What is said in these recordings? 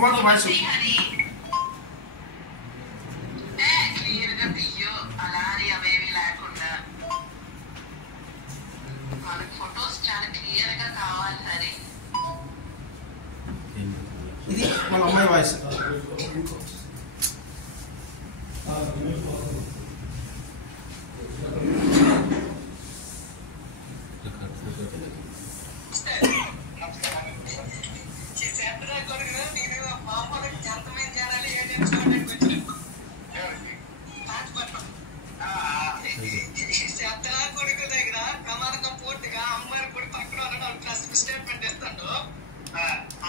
Kumar voice ఇది వాళ్ళ అమ్మాయి వాయిస్. స్టేట్మెంట్ ఇస్తాడు.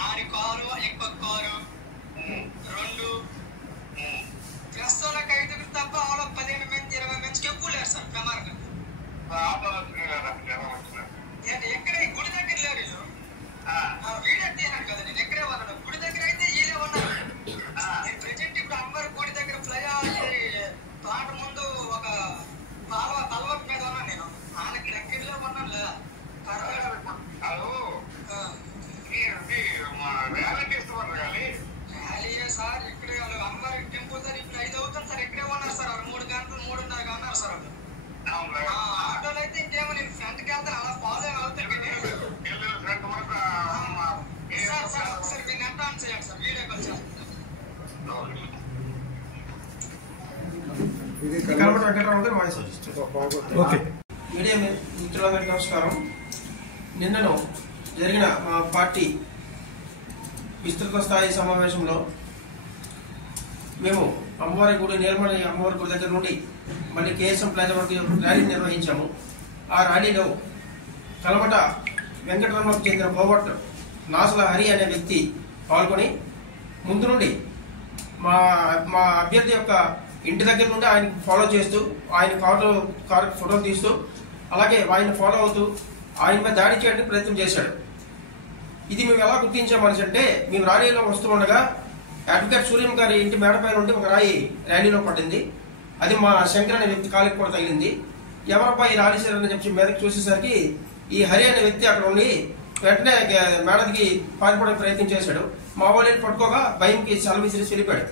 ఆడి కారు ఎక్కువ కారు 2 ప్రస్తుతానికి 5 తప్ప ఆలో 15 మంది 20 మందికి ఎక్కువ లేరు సార్ ప్రమాణంగా. ఎక్కడ గుడి దగ్గర లేరు వీళ్ళు. వీడియో తీయను కదా నేను ఎక్కడే ఉన్నాను. గుడి దగ్గర అయితే వీళ్ళే ఉన్నారు. నేను ప్రజెంట్ ఇప్పుడు అమ్మవారి గుడి దగ్గర ఫ్లై ప్లాట్ ముందు ఒక తలవట్ మీద ఉన్నాను. నేను ఆయనకి దగ్గరలో ఉన్నాను లేదా సార్ ఇక్కడే అమ్మవారి టెంపుల్ సార్ ఇప్పుడు 5 అవుతుంది సార్. ఇక్కడే ఉన్నారు సార్. 3 గంటలు 3:30 అన్నారు సార్. ఆటోలో అయితే ఇంకేమో నేను ఫ్రంట్కి వెళ్తాను అలా ఫాలో అవుతాను. సార్ ఒకసారి మీరు నెట్ ఆన్ చేయండి సార్. వీడియో కాల్ చేస్తాను. మీడియా మిత్రులందరికీ నమస్కారం. నిన్నను జరిగిన మా పార్టీ విస్తృత స్థాయి సమావేశంలో మేము అమ్మవారి గుడి నీలమణి అమ్మవారి గుడి దగ్గర నుండి మళ్ళీ కేఎస్ఎం ప్లాజా వరకు ర్యాలీ నిర్వహించాము. ఆ ర్యాలీలో కలమట వెంకటరమణకు చెందిన బోవట్ నాసల హరి అనే వ్యక్తి పాల్గొని ముందు నుండి మా అభ్యర్థి యొక్క ఇంటి దగ్గర నుండి ఆయన ఫాలో చేస్తూ ఆయన కారు ఫోటోలు తీస్తూ అలాగే ఆయన ఫాలో అవుతూ ఆయన మీద దాడి చేయడానికి ప్రయత్నం చేశాడు. ఇది మేము ఎలా గుర్తించామని అంటే మేము ర్యాలీలో వస్తూ ఉండగా అడ్వకేట్ సూర్యం గారి ఇంటి మేడపై నుండి ఒక రాయి ర్యాలీలో పడింది. అది మా శంకర్ అనే వ్యక్తి కాలికి కూడా తగిలింది. ఎవరపై ర్యాలీ చేయాలని చెప్పి మీదకి చూసేసరికి ఈ హరి అనే వ్యక్తి అక్కడ ఉండి వెంటనే మేడకి పారిపోవడానికి ప్రయత్నం చేశాడు. మా వాళ్ళని పట్టుకోగా భయంకి సెలవు విసిరి వెళ్ళిపోయాడు.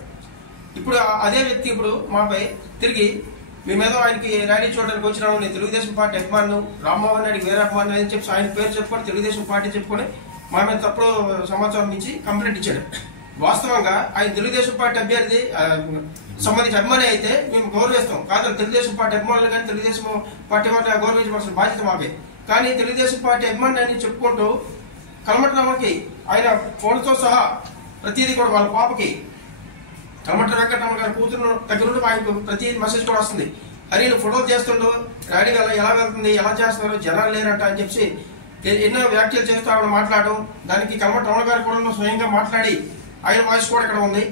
ఇప్పుడు అదే వ్యక్తి ఇప్పుడు మాపై తిరిగి మేమేదో ఆయనకి ర్యాలీ చూడడానికి వచ్చినాము, నేను తెలుగుదేశం పార్టీ అభిమాను రామ్మోహన్ రెడ్డికి వేరే అభిమానులు అని చెప్పి ఆయన పేరు చెప్పుకొని తెలుగుదేశం పార్టీ చెప్పుకొని మా మీద తప్పుడు సమాచారం ఇచ్చి కంప్లైంట్ ఇచ్చాడు. వాస్తవంగా ఆయన తెలుగుదేశం పార్టీ అభ్యర్థి సంబంధించి అభిమాని అయితే మేము గౌరవిస్తాం. కాదు తెలుగుదేశం పార్టీ అభిమానులు కానీ తెలుగుదేశం పార్టీ వాళ్ళు గౌరవించవలసిన బాధ్యత మాకే. కానీ తెలుగుదేశం పార్టీ అభిమాని అని చెప్పుకుంటూ కలమట రమణకి ఆయన ఫోన్తో సహా ప్రతిదీ కూడా వాళ్ళ పాపకి కలమట వెంకటరమణ గారి కూతురు దగ్గర నుండి ఆయనకు ప్రతి మెసేజ్ కూడా వస్తుంది. హరిను ఫోటోలు చేస్తుండో ర్యాలీ ఎలా వెళ్తుంది, ఎలా చేస్తున్నారు, జనాలు లేరంట అని చెప్పి ఎన్నో వ్యాఖ్యలు చేస్తూ ఆవిడ మాట్లాడడం, దానికి కలమట రమణ గారు కూడా స్వయంగా మాట్లాడి ఆయన వాయిస్ కూడా ఇక్కడ ఉంది.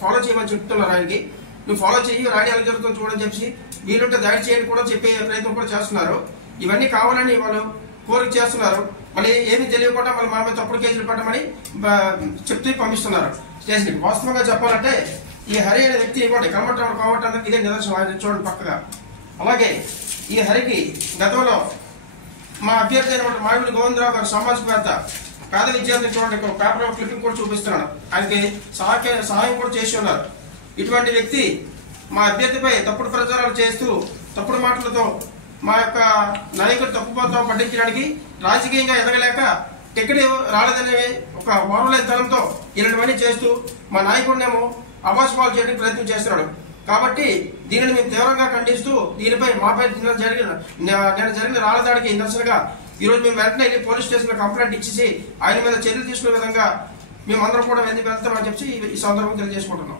ఫాలో చేయమని చెప్తున్నారు ఆయనకి. నువ్వు ఫాలో చెయ్యి, ర్యాలీ ఎలా జరుగుతుందో చూడని చెప్పి వీలుంటే దాడి చేయని కూడా చెప్పే ప్రయత్నం కూడా చేస్తున్నారు. ఇవన్నీ కావాలని వాళ్ళు కోరిక చేస్తున్నారు. మళ్ళీ ఏమీ తెలియకుండా మళ్ళీ మా మీద తప్పుడు కేసులు పెట్టమని చెప్తూ పంపిస్తున్నారు స్టేషన్కి. వాస్తవంగా చెప్పాలంటే ఈ హరి అనే వ్యక్తి ఇవ్వండి కలమట కావటానికి ఇదే నిదర్శనం. ఆయన చూడండి పక్కగా. అలాగే ఈ హరికి గతంలో మా అభ్యర్థి అయినటువంటి మామిడి గోవిందరావు గారు సామాజికవేత్త పేద విద్యార్థిని చూడండి పేపర్ క్లిప్పింగ్ కూడా చూపిస్తున్నాడు. ఆయనకి సహాయం కూడా చేసి ఉన్నారు. ఇటువంటి వ్యక్తి మా అభ్యర్థిపై తప్పుడు ప్రచారాలు చేస్తూ తప్పుడు మాటలతో మా యొక్క నాయకుడు తప్పుపోతాం పట్టించడానికి రాజకీయంగా ఎదగలేక టికెట్ రాలేదనే ఒక వారలేతనంతో ఇలాంటివన్నీ చేస్తూ మా నాయకుడినేమో అవాసపాలు చేయడానికి ప్రయత్నం చేస్తున్నాడు. కాబట్టి దీనిని మేము తీవ్రంగా ఖండిస్తూ దీనిపై మాపై నేను జరిగిన రాళ్ళదాడికి నిరసనగా ఈరోజు మేము వెంటనే పోలీస్ స్టేషన్ లో కంప్లైంట్ ఇచ్చేసి ఆయన మీద చర్యలు తీసుకునే విధంగా మేమందరం కూడా వెళ్తామని చెప్పి ఈ సందర్భంగా తెలియజేసుకుంటున్నాం.